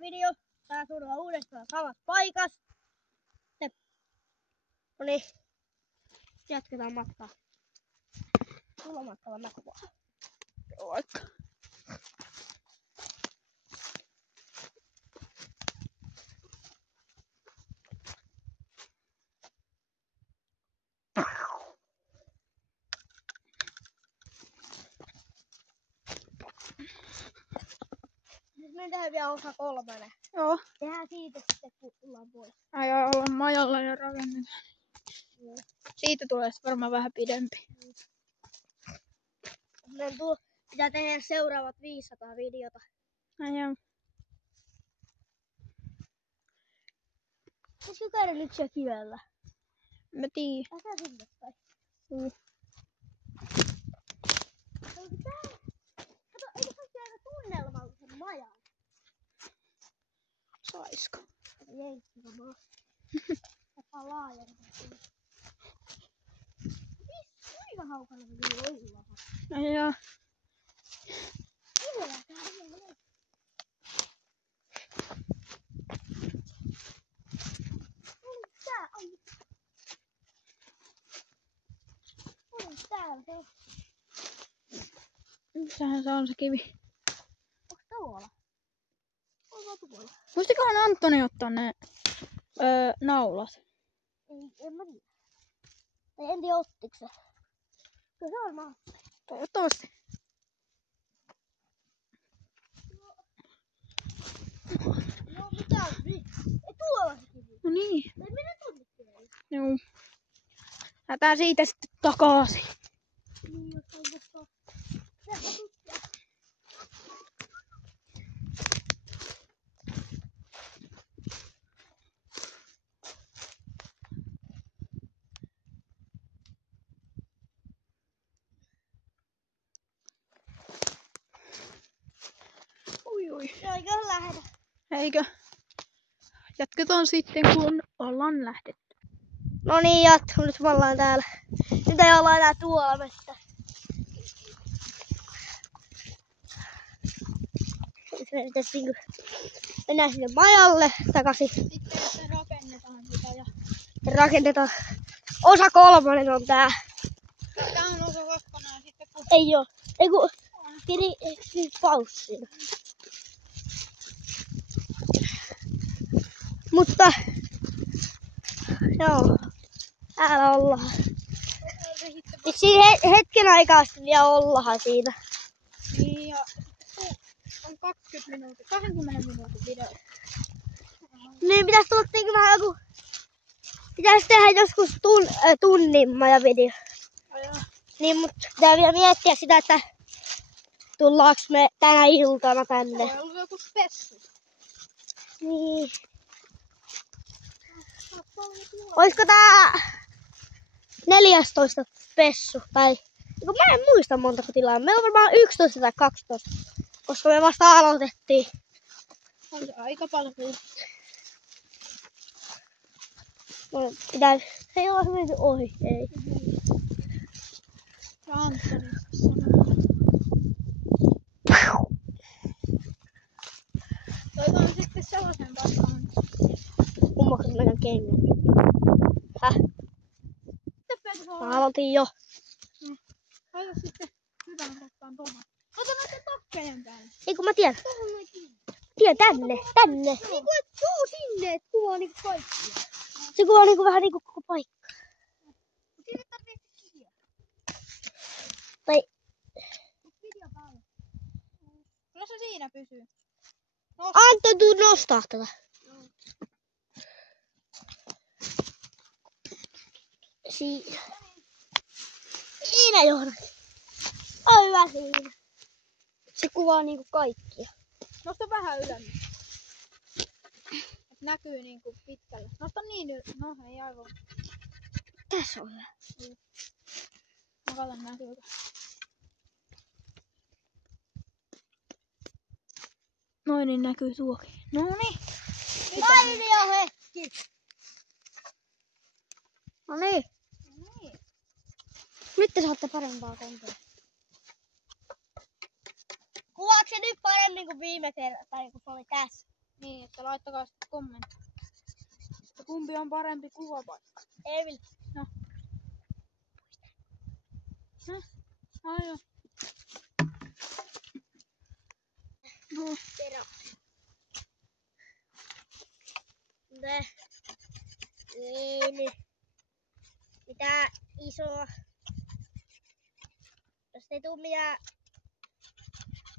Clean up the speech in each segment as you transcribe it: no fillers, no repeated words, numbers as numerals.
video. Tää tullaan uudestaan samassa paikassa. No niin. Jatketaan matkaa. Tulla matkalla mä kuvaan. Vaikka. Nyt me tehdään vielä osa 3. Joo. Tehdään siitä sitten kun tullaan pois. Ai olla majalla ja rakennetaan. Joo. Siitä tulee varmaan vähän pidempi. Meidän pitää tehdä seuraavat 500 videota. Ai joo. Pitäisikö käydä nyt siellä kivellä? Mä tiiä. Lähdetään sinne päin. Kato, eikö se ole aika tunnelmallisen majan? Saisko? Jenkkivamaa. Tapa laajentaa. Kuinka haukana se voi olla? Ai joo. Missähän se on se kivi? Onks tuolla? Onko tuolla? Muistikohan Antoni ottaa ne naulat? Ei, en mä tiedä. Tai en tiedä ottiko se. Kyllä se on mahdollista. Toivottavasti. No mitä on? Ei tuolla se kivi. No niin. Ei mennä tonne kivelle. Joo. Lähdetään siitä sitten takaisin. Niin, jos on mutta... Sehän tutkia. Ui. Eiköhän lähdetä. Eikö? Jatketaan sitten kun ollaan lähdetty. No niin, jatko. Nyt me ollaan täällä. Nyt ei olla enää tuolla mistä. Nyt me pitäisi niinku mennä sinne majalle takaisin. Sitten rakennetaan sitä ja... Rakennetaan. Osa 3 on tää. Tää on osa 2 ja sitten kun... Ei oo. Ei kun... Pidi paussiin. Mutta... Joo. Täällä ollaan. Nyt siinä hetken aikaa sitten vielä ollaan siinä. Niin ja on 20 minuutin video. Niin pitäis tulla tekemään joku... Pitäis tehdä joskus tunnin maja video. Niin mut pitää vielä miettiä sitä, että tullaanko me tänä iltana tänne. Voi olla joku spessu. Niin. Oisko tää 14 spessu? Tai... Mä en muista montako tilaa. Me on varmaan 11 tai 12. Koska me vasta aloitettiin. On se aika paljon. Pitäis... Ei olla menty ohi. Ei. Ja Antoni sanoo. Toivotaan sitten sellaisen paikkaan. Kummaksi meidän kengät. Häh? Mä aloitin jo. Laita sitten hyvän paikkaan tuohon. Ota noiden takkejen päälle. Ei kun mä tiedän. Tiedän tänne. Tänne. Niin kuin et tuu sinne, et kuvaa niinku kaikkia. Se kuvaa niinku vähän niinku koko paikka. Sinne tarvii kiviä. Tai... Video päälle. Kyllä se siinä pysyy. Anto, tuu nostaa tätä. Siinä Joona. On hyvä siinä. Se kuvaa niinku kaikkia. Nosta vähän ylemmäs. Et näkyy niinku pitkälle. Nosta niin yl... No ei aivan. Tässä on hyvä. Mä katson näkyykö. Noin niin näkyy tuokin. Noniin. Mainio hetki. No niin. Nyt te saatte parempaa kontoa. Kuvaatko se nyt paremmin kuin viime kerralla, tai kun se oli tässä? Niin, että laittakaa sitten kommentti. Että kumpi on parempi kuvapaikka. Emil. No. Ai joo. No. Tero. Niin. Mitä isoa. Jos ei tuu mitään.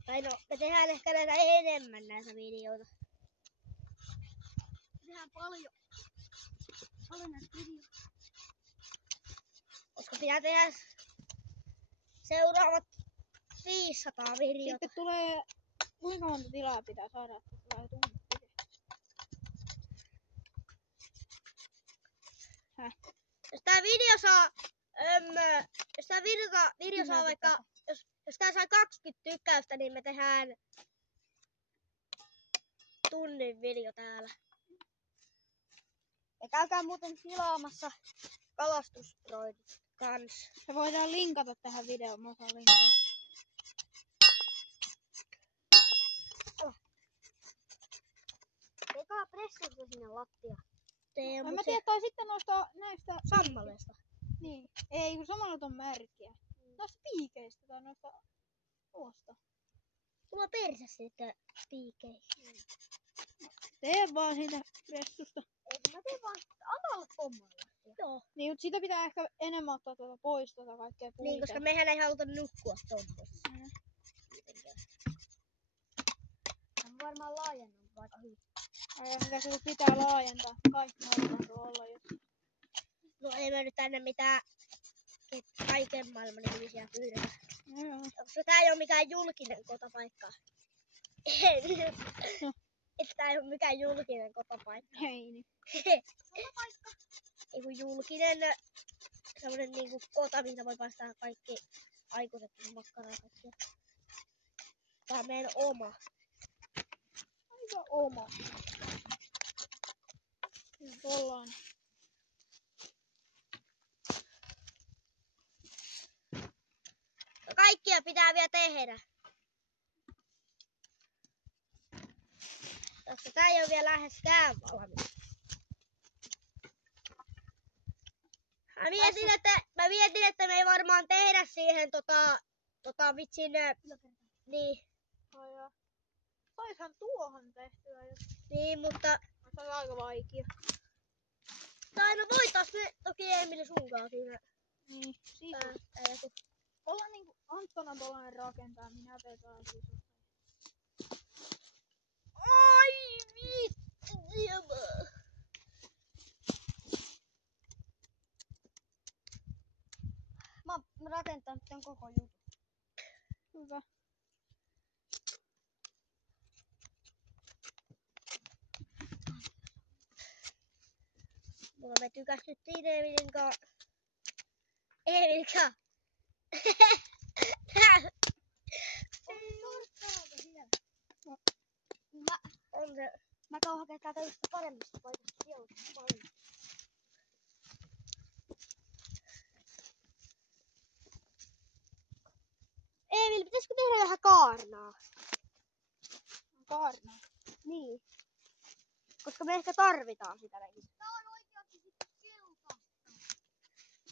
Tai no, me tehdään ehkä näitä enemmän näitä videoita. Tehdään paljon. Paljon näitä videoita. Koska pitää tehdä seuraavat 500 videota. Sitten tulee, kuinka monta tilaa pitää saada, että tulee tunti. Jos tää video saa, jos tää video saa vaikka, jos tää saa 20 tykkäystä, niin me tehdään tunnin video täällä. Ja käykää muuten tilaamassa kalastusproidit kans. Se voidaan linkata tähän videoon, mä osaan linkata. Tekaa pressusta sinne lattiaan. En mä tiedä, tai sitten näistä sammaleista. Niin, ei kun samalla on märkiä. Noista piikeistä tai noista tuosta. Mulla on persä sitten piikeihin. Tee vaan siitä pressusta. Ei, mä teen vaan antaa pommailla. Joo. Niin, mutta sitä pitää ehkä enemmän ottaa pois kaikkea puita. Niin, koska mehän ei haluta nukkua tommosessa. On varmaan laajennut aika hyvin. Mitä se pitää laajentaa? Kaikki maailman olla jos. No ei me nyt tänne mitään kaiken maailman ihmisiä pyydetä. Koska tää ei oo mikään julkinen kotopaikka. Että tää ei oo mikään julkinen kotopaikka. Ei niin. Kotopaikka. Eiku julkinen semmonen niinku kota, missä voi paistaa kaikki aikuiset makkaraa. Tää on meidän oma. Aika oma. Ollaan. No kaikkia pitää vielä tehdä. Koska tää ei oo vielä läheskään valmis. Mä mietin, että me ei varmaan tehdä siihen vitsin niin. Saishan tuohon tehtyä jos. Niin, mutta se on aika vaikea. tai no voitais me toki Emili sunkaan siinä. Niin, ollaan niinku Anttonan tollanen rakentaa, minä vetaan sisusta. Ai vittu. Mä oon rakentanut tän koko jutun. Hyvä. Mulla me tykästyttiin Emilin kanssa. Emilin kanssa. Mä kauan hakee täältä yhtä paremmista paikasta sijoitusta paljon. Emil, pitäisikö tehdä vähän kaarnaa? Kaarnaa? Niin. Koska me ehkä tarvitaan sitä näin. Tää on oikeasti sitten keltaista.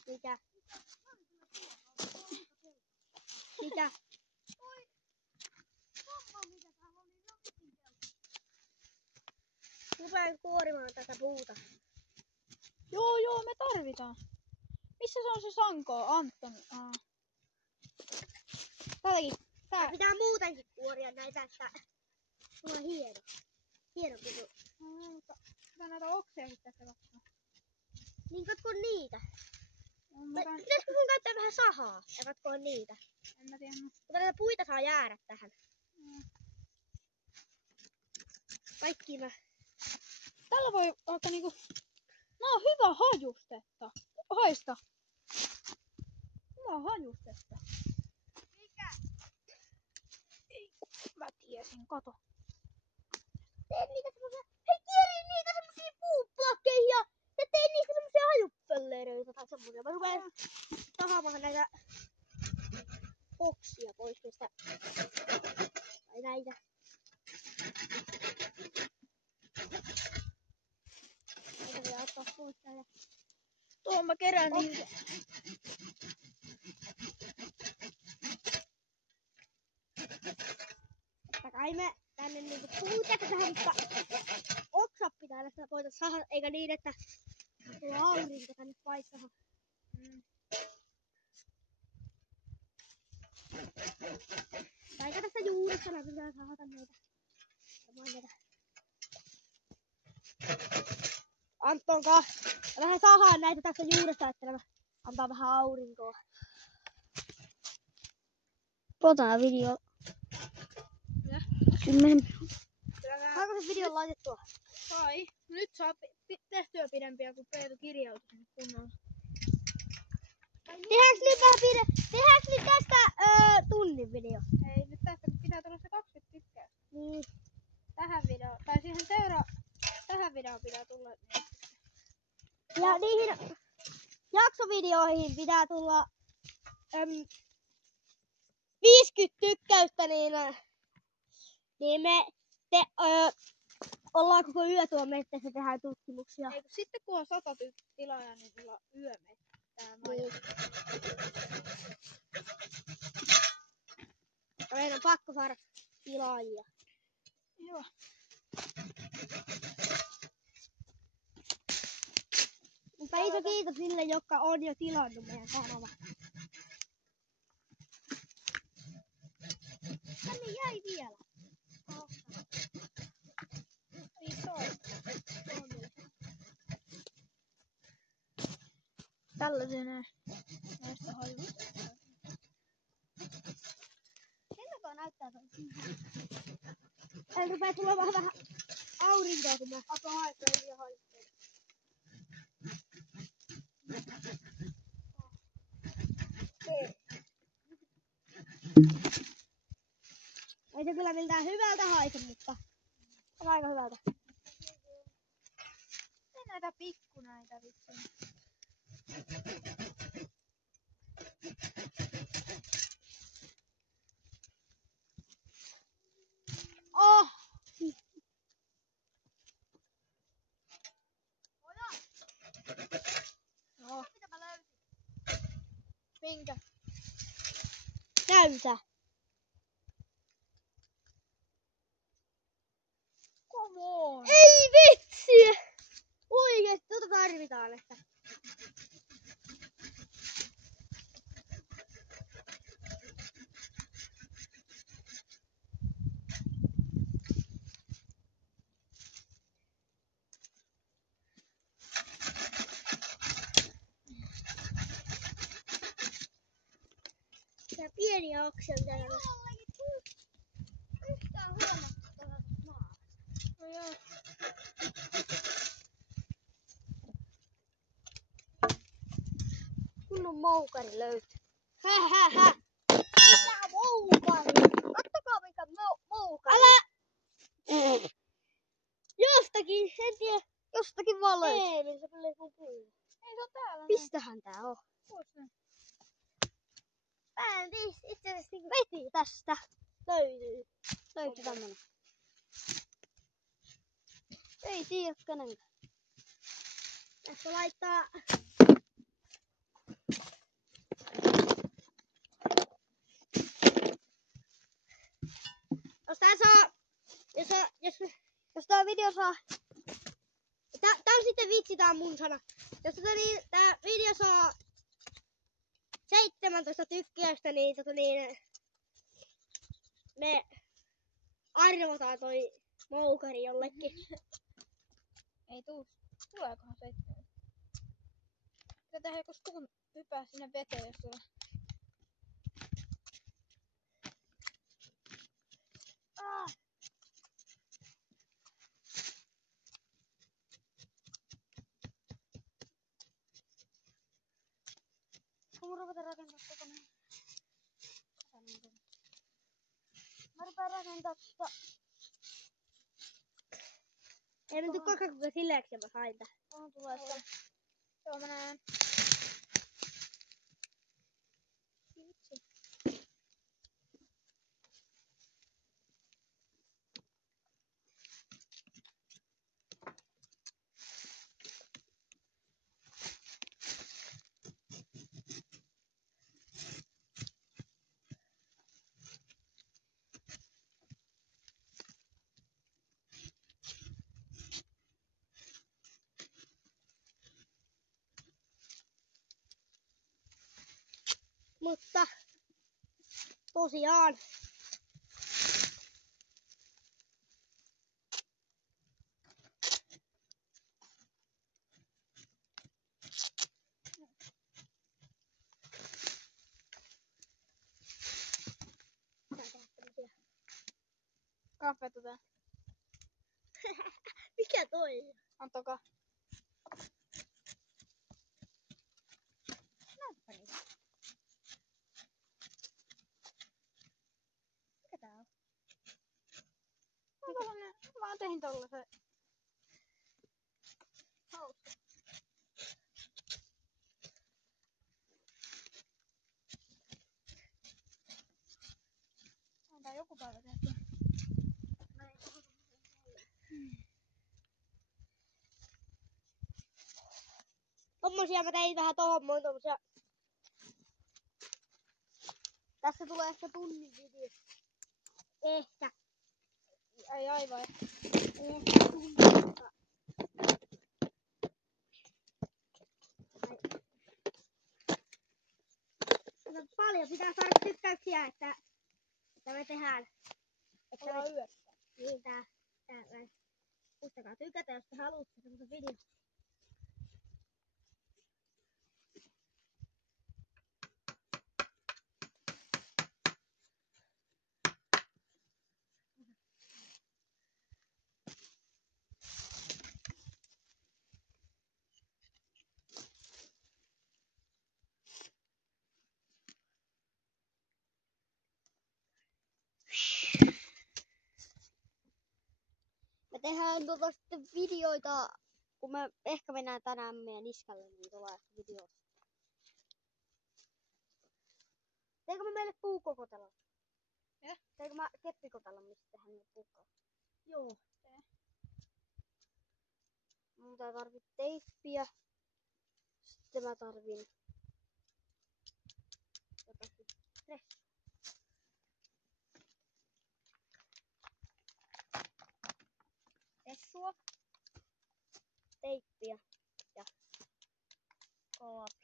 Mikä? Mikä? Oi! Pappa, mitä täällä on, niin jokin keltaista. Rupean kuorimaan tätä puuta. Joo, me tarvitaan. Missä se on se sanko? Anton. Täälläkin. Tää pitää muutenkin kuoria näitä, että sulla on hieno. Hieno putu. Mutta pitää näitä okseakin tässä katsoa. Niin katko niitä. Pitäisikö sun käyttää vähän sahaa ja katkoa niitä? En mä tiedä. Mutta näitä puita saa jäädä tähän. Kaikki mä. Tällä voi ottaa niinku. Nää on hyvä hajustetta. Haista. Hyvä hajustetta. Mikä? Ei, mä tiesin, kato. Teet niitä semmosia. Hei, kierin niitä semmosia puuplakkeja. Ja tein niistä semmosia hajupöllereitä tai semmosia. Mä rupean sahaamaan näitä oksia pois mistä. Tai näitä. puusta ja Tuohon mä kerään Okei. niitä. totta kai me tänne niinku puutetaan tähän, mutta oksat pitää tästä voida saada, eikä niin, että tuo aurinko tänne paikkaan. Aika tästä juuresta pitää saada näitä. Anton kanssa vähän sahaan näitä tästä juuresta, että nämä antaa vähän aurinkoa. Potaa video. Ja? 10. Kyllä Saako se video laitettua? sai. Nyt saa tehtyä pidempiä, kun Peetu kirjautui sinne kunnolla. Tehdäänkö nyt tästä tunnin video? Ei, nyt tästä pitää tulla se 20 tykkää. Niin. Tähän videoon, tai siihen tähän videoon pitää tulla. Ja niihin jaksovideoihin pitää tulla 50 tykkäystä, niin me ollaan koko yö tuolla mettässä, tehdään tutkimuksia. Ei, sitten kun on 100 tilaajaa, niin ollaan yömettä. Niin. Meidän on pakko saada tilaajia. Joo. Mutta iso kiitos niille, jotka on jo tilannut meidän kanavan. Tänne jäi vielä. Iso. Tällaisia näistä hajuista. Miltä näyttää toi? Eli rupee tulemaan vähän aurinkoa, kun mä Ato haettua ja haitteita. ei se kyllä miltään hyvältä haise, mutta on aika hyvältä. Ja näitä pikkunaita vittu. Oh! No. Minkä? Näytä. Come on. Ei vitsi! Oikeesti, tuota tarvitaan ehkä. Tää pieniä oksia pitää olla. Yhtään huomattavaa maa. No joo. Kunnon moukari löytyy. Hähähä! Mikä moukari? Kattokaa mikä moukari. Älä! Jostakin, en tiedä. Jostakin vaan löytyy. Ei, niin se kyllä sun puu. Ei se on täällä. Mistähän tää on? Mä en tiedä, itse asiassa niinku veti tästä. Löytyy tämmönen. Ei tiedä kenenkään. Tässä laittaa... Jos tää saa... Jos tää video saa... Tää on sitten vitsi, tää on mun sana. Jos tää video saa 17 tykkäystä, niin me arvotaan toi moukari jollekin. Ei tuu. Tuleekohan 7? Pitää tehdä joku stuun hypää sinne veteen, jos tulee. Kun ruvetaan rakentaa kokonaan. Mä rupaan rakentaa Ei menty koko ajan sileeksi, mä sain tää. Tuohon tulee sitä. Joo, mä näen. Vitsi. Mutta tosiaan. Kahvetta tää. Mikä toi? Antakaa. Näyttäpä niitä. Mikä tää on? Mä vaan tehin tollasen. Hauska. On tää joku päivä tehty. Tommosia mä tein vähän tohon mun tommosia. Tässä tulee ehkä tunnin video. Ehkä. Ei aivan. Ei ehkä tunnin. Mutta paljon pitää saada tykkäyksiä, että me tehdään. Että me Ollaan yössä. niin tää. Muistakaa tykätä, jos te haluatte semmoisen videon. Me tehdään sitten videoita, kun me ehkä mennään tänään meidän niskalle, niin tulee videoita. Teekö mä meille puukokotelon? Teekö mä keppikotelon, mistä tehdään meille puukkoa? Joo. Mun tarvii teippiä. Sitten mä tarvin jotakin ressua. Ressua. Teippiä ja kaapi.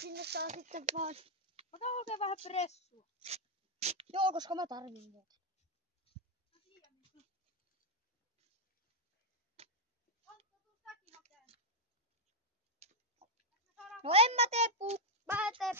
Sinne saa sitten vaan... Ota oikein vähän pressua. Joo, koska mä tarvin muuten. No en mä tee mä en tee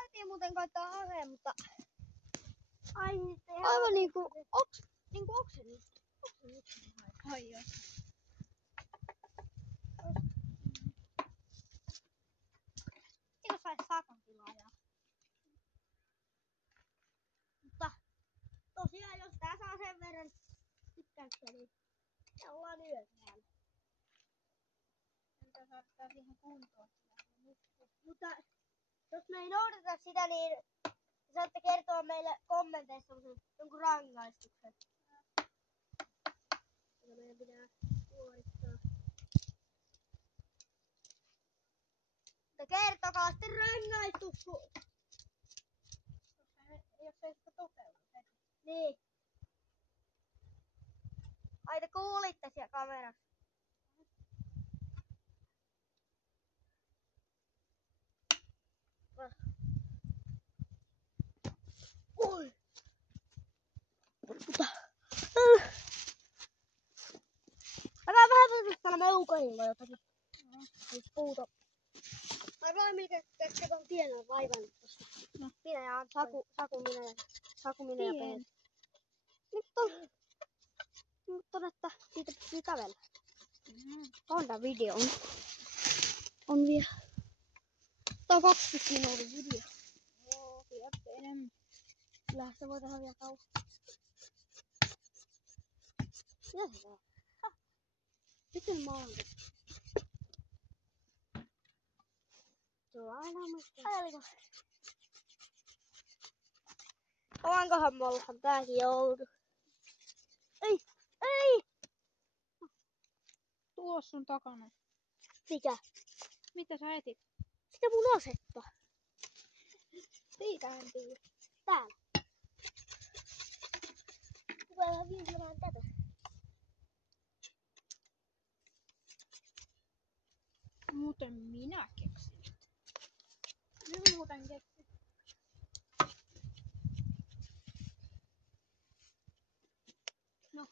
Äiti muuten koittaa hakea, mutta aivan niinku oksennista. Ai joo. Eikö saisi sakan tilaa? Mutta tosiaan jos tää saa sen verran tykkäyksiä, niin me ollaan yössä. Mitä saattaa siihen kuntoon? Mutta jos me ei noudata sitä, niin saatte kertoa meille kommenteissa jonkun rangaistuksen. Ja meidän pitää suorittaa. Mutta kertokaa sitten rangaistus, Jos ei sitä toteudu. niin. Ai te kuulitte siellä kamerassa. Oi. Älä vähän vitustella meukanilla jotakin. Nyt puuta. Arvaa mikä on pienen vaivan tosta. No. Minä ja Saku, minä ja Pien. Peet. Nyt on, että siitä pystyy kävellä. On tää video. On vielä. Tää on 20 minuutin video. Joo, kyllä enemmän. Kyllähän se voi tehdä vielä kauan. Mitä se on? Miten mä oon? Tuo aina muistaa. Ajaliko? Omankohan mollahan tääkin joudu? Ei! Ei! Tuossa sun takana. Mikä? Mitä sä etit? Sitä mun asetta. Siitä en tiedä. Täällä. Kuvaillaan viimeisenä tätä. Muuten minä keksin. Nyt muuten keksin. No.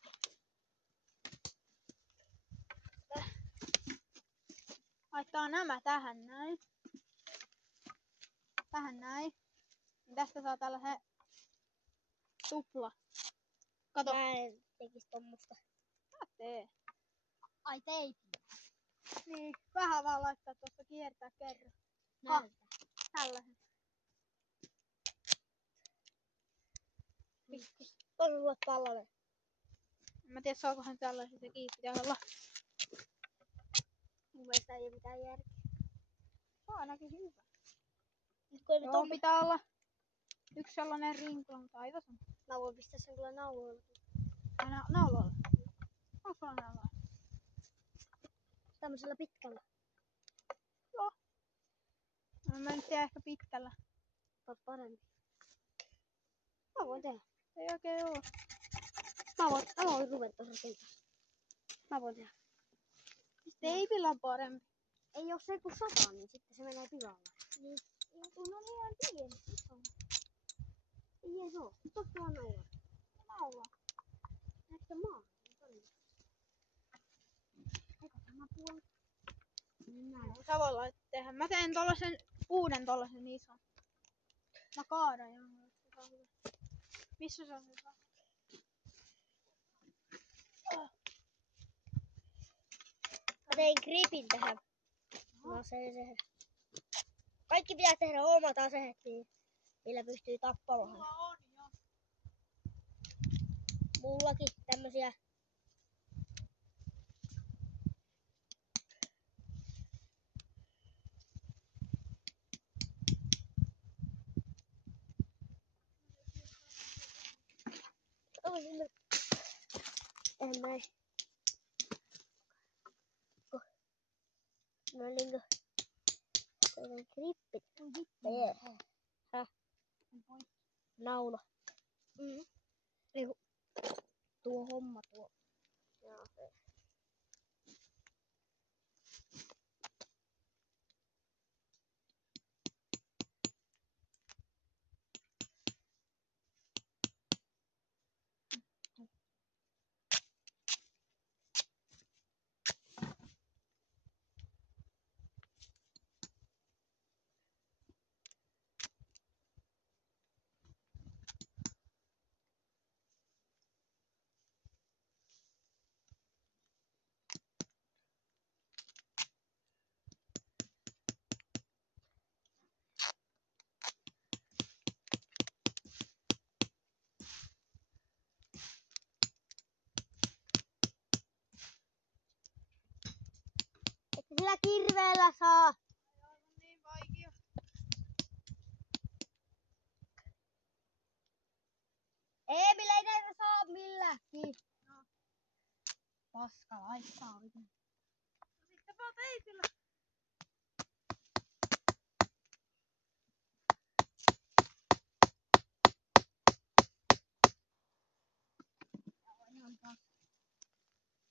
Laittaa nämä tähän näin. Tähän näin. Tästä saa tällaisen tupla. Kato. Mä en tekis tommosta. Mä tee. Ai teit. Niin, vähän vaan laittaa tuosta kiertää kerran. Näin. Tällaisen. On sulle tällainen. En mä tiedä saakohan tällaisen se kiinni pitää olla. Mun mielestä ei ole mitään järkeä. Se on ainakin hyvä. Nyt kun Joo, pitää olla yksi sellainen rinkula, mutta aivan sama. Mä voin pistää sen kyllä nauloilla. Nauloilla. Onko sulla nauloilla? Tämmöisellä pitkällä. Joo. No, mä nyt tiedä ehkä pitkällä. Tai paremmin. Mä voin tehdä. Ei oikein oo. Mä voin ruveta rakentaa. Mä voin tehdä. Teipillä on parempi. Ei oo se kun sataa, niin sitten se menee pilalle. Niin. No niin ihan pieni. Ei ees oo. Tosta vaan naulaa. Naula. Näetkö maa? Eikä tämä puoli. Näin. Sä voi tehdä. Mä teen tollasen uuden tollasen ison. Mä kaadan ja missä se on hyvä? Mä tein gripin tähän. No se. Kaikki pitää tehdä omat aseet, niin millä pystyy tappamaan. Mulla on jo. Mullakin tämmösiä. En näin. No niinkö. Teidän grippit. Häh? Naula. Tuo homma tuo. Joo, se. Että sillä kirveellä saa. Aivan niin vaikea. Emil ei näitä saa milläkin. No. Paska laittaa oikein. No sitten vaan teipillä.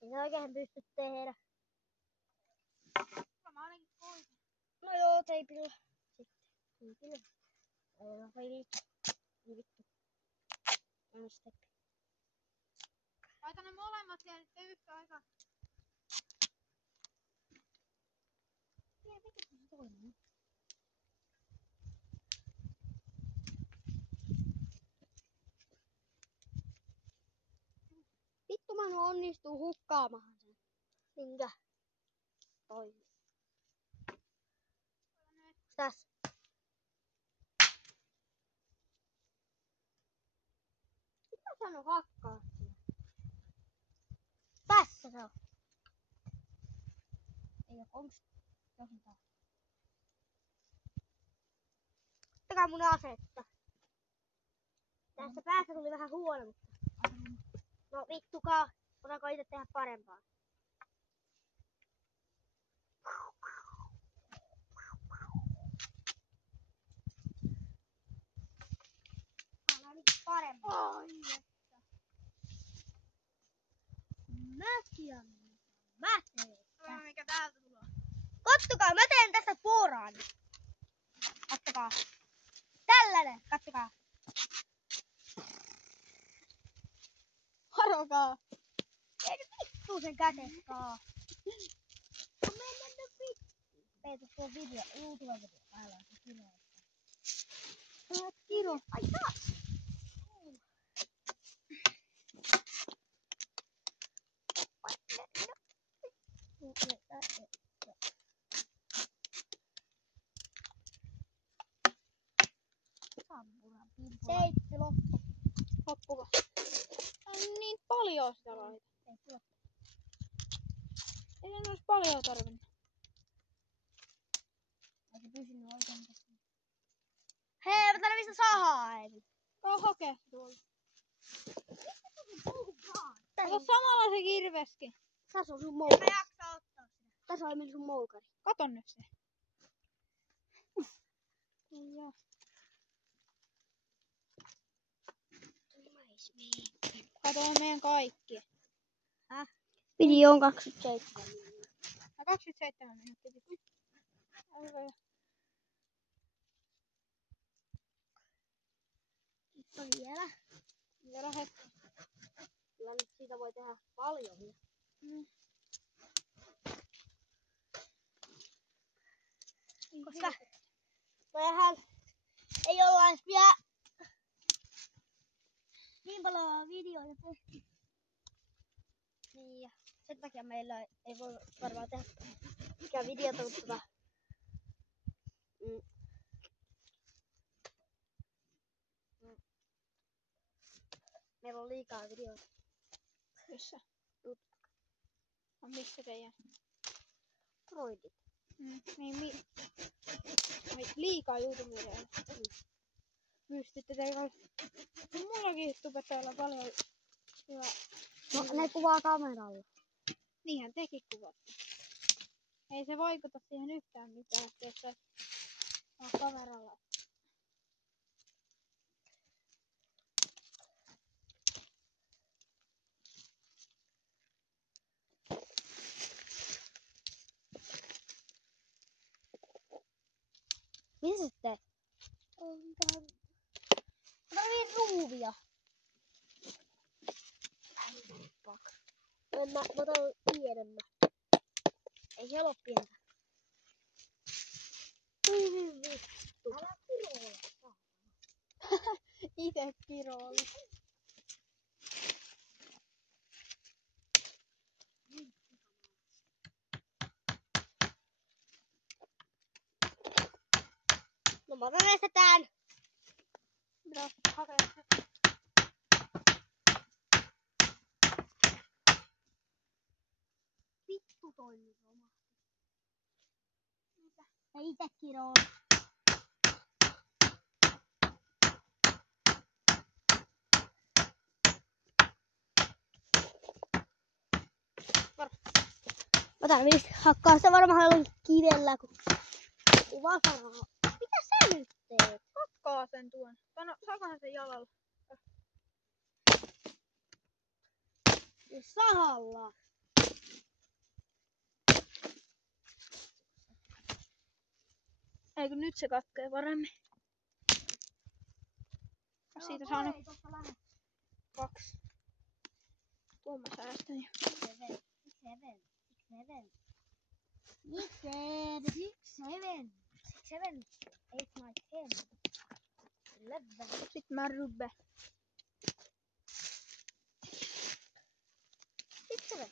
Ei se oikein pysty tehdä. Kyllä mä ainakin koitin. No joo, teipillä. Sitten teipillä. Aina pelit. Vittu. Aina steppi. Laita ne molemmat siellä nyt yhtä aikaa. Vittu Manu onnistuu hukkaamahan sen. Minkä? Toi. Tässä. Mitä sano hakkaa siinä? Tässä se on. Ei oo, onks jokin tää? Ottakaa mun asetta. Tässä päässä tuli vähän huono, mutta... No vittukaa, otako itse tehdä parempaa. Älä nyt parempaa. Ai että. Mä teen. Mikä täältä tulee? Kattokaa, mä teen tästä poraan. Kattokaa. Tällainen, kattokaa. Varokaa. Ei nyt vittu sen käteskaa. No mennä nyt vittu. Peetu tuo video, YouTube-video. Täällä on se kilo. Kiro. Ai taas. Seitti loppu. Loppuko? Niin paljon sitä laita. Ei tuo. Ei sen olisi paljon tarvinnut. Ei se pysynyt oikein tässä. Hei, mä tarvitsen sahaa. Kaa hakee tuolla. Tässä Ota samalla se kirveskin. on sun moukari. Mä jaksa ottaa sitä. Tässä on sun moukari. Kato nyt se. Ja. Kato meidän kaikki. Video on 27 minuuttia. 27 minuuttia. Aivan. Nyt on vielä. Vielä hetki. Kyllä nyt siitä voi tehdä paljon. Koska mehän ei olla edes vielä niin paljon videoita tehty. Niin ja sen takia meillä ei voi varmaan tehdä mikään videota, mutta meillä on liikaa videoita. Missä? On missä teidän? Droidit. Niin liikaa YouTube-videoita. Pystytte tekemään. Mullakin tupettaa olla paljon hyvä. No ne kuvaa kameralla. Niinhän teki kuvat. Ei se vaikuta siihen yhtään mitään, että se on kameralla. Mitä sä teet? Mä tarviin ruuvia. Mä otan pienemmän. Ei siellä oo pientä. Vittu. Älä kiroolla. Ite kiroolla. No mä venestetään. Mitä hakee? Vittu toi nyt romahti. Mitä? Mä ite kiroon. Mä tarvitsin hakkaa sitä varmaan jollakin kivellä, kun vasaraa. Mitä sä nyt teet? Hakkaa sen tuon. Saakohan sen jalalla? Ja sahalla. Eikö nyt se katkee paremmin? Siitä saa nyt 2. Tuon mä säästän jo. Seven. 6, 7, 8, 9, 10, 11. Sitten mä rubbe. 7.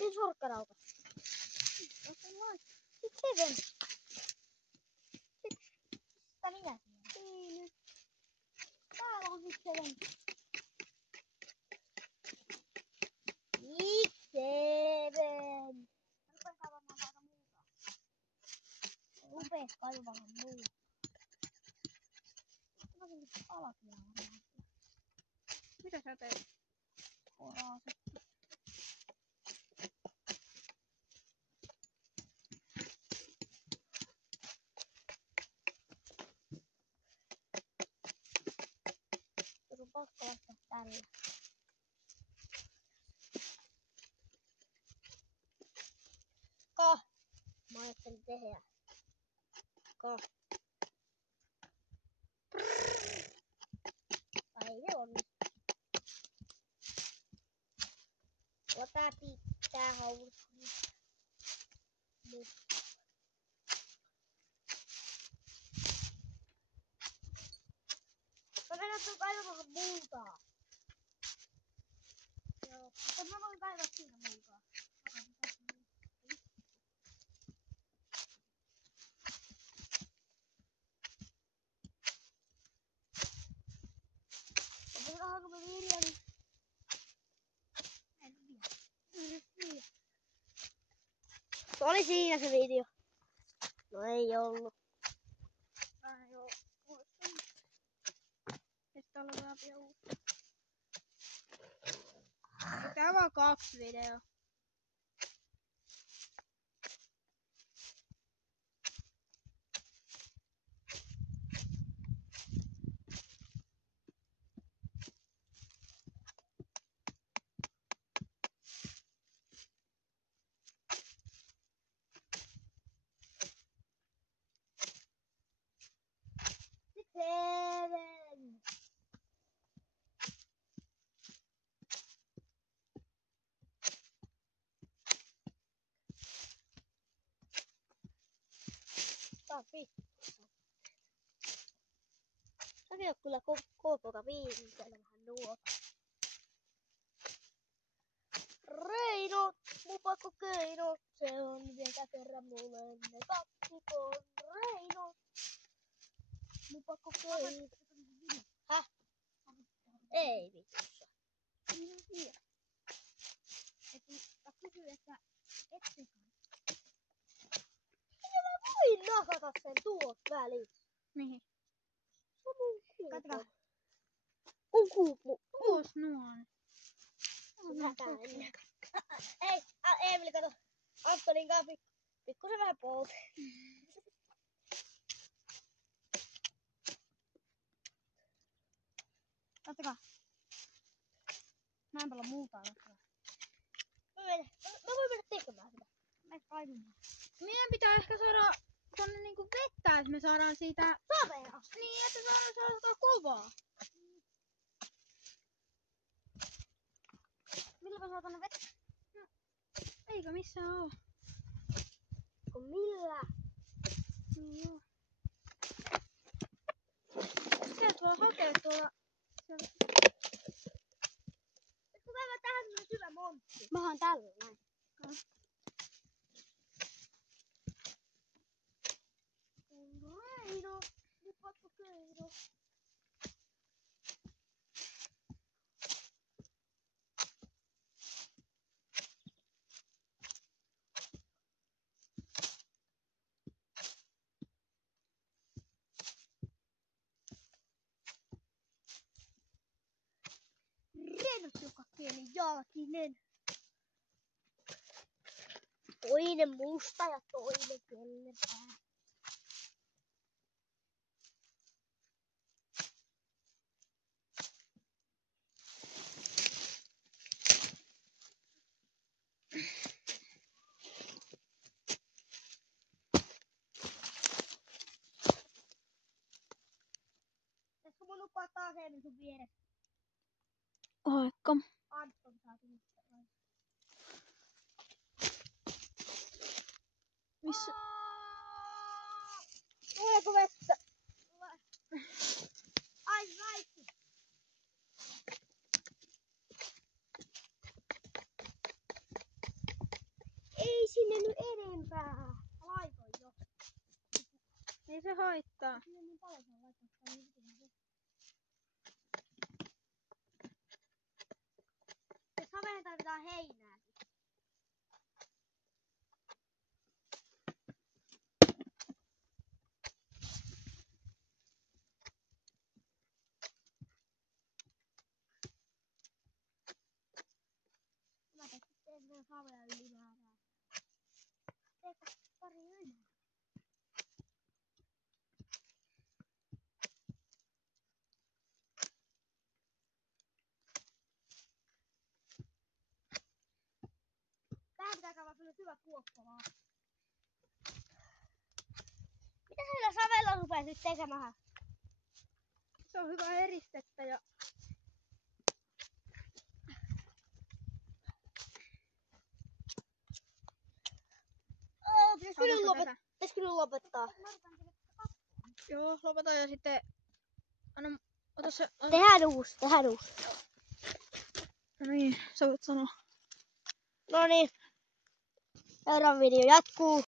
Nyt sorkkarauta. 7. Mistä minä? Ei nyt. Täällä on 7. 7. Rupee kaivamaan muuta. Mä oon nyt alakia. Mitä sä teet? Koraaset. Sun pakko laittaa tällä. Mä ajattelin tehdä. Ai se on. Ota pitää hauska. Mä mennään sun kaivamaan multaa. Joo. Mä voin kaivaa siinä multaa. Onko me Mirjani? En tiedä. Se oli siinä se video. No ei ollut. Joo. Sitten olla vielä pian uusi. Tää vaan 2 videoa. Seven. Tapi. Säkin oot kyllä koopota viimeisellä vähän nuota. Reino, mun pakko keino. Se on vielä kerran mulle ne kaksikon. Reino. Mun pakko keino. Häh? Ei vitussa. Mä kysyin, että ette Mä voin nakata sen tuot väliin. mihin? Se on mun kuupo. Katsotaan. Mun kuupo. Tuos noin. Hätäinen. Ei, Eemeli, kato. Antonin kanssa pikkusen vähän polti. Katsokaa. Mä en paljon muuta katsokaa. Mä voin mennä tekemään sitä. Mä kaivamaan. Meidän pitää ehkä saada tonne niinku vettä, että me saadaan siitä Savea. niin, että saadaan kovaa. Millä mä saan tonne vettä? Eikö missään oo? Kun millä? Joo. Sieltä voi hakea tuolla. Nyt kun mä tähän semmonen syvä montti. Mä oon tällä näin. Reino, nyt pakko keino. Renot joka kieli jalkinen. Toinen musta ja toinen kellerpää. Tässä mun lupaa taas Eemeli sun vieressä. Oikko? Anton saa tulla. Missä? Tuleeko vettä? Ai kaikki. Ei sinne nyt enempää. Laitoin jo. Ei se haittaa. Sinne niin paljon saa laittaa. Se saveen tarvitaan heinää. Mä teen vielä savea ylimäärää. Teekö pari ylimääräistä? Tähän pitää käydä kyllä hyvä kuoppaa. Mitä sillä savella rupeat nyt tekemään? Se on hyvä eristettä ja Pitäis kyllä lopettaa. joo, lopeta ja sitten anna, ota se. Tehdään uusi. No niin, sä voit sanoa. No niin. Seuraava video jatkuu.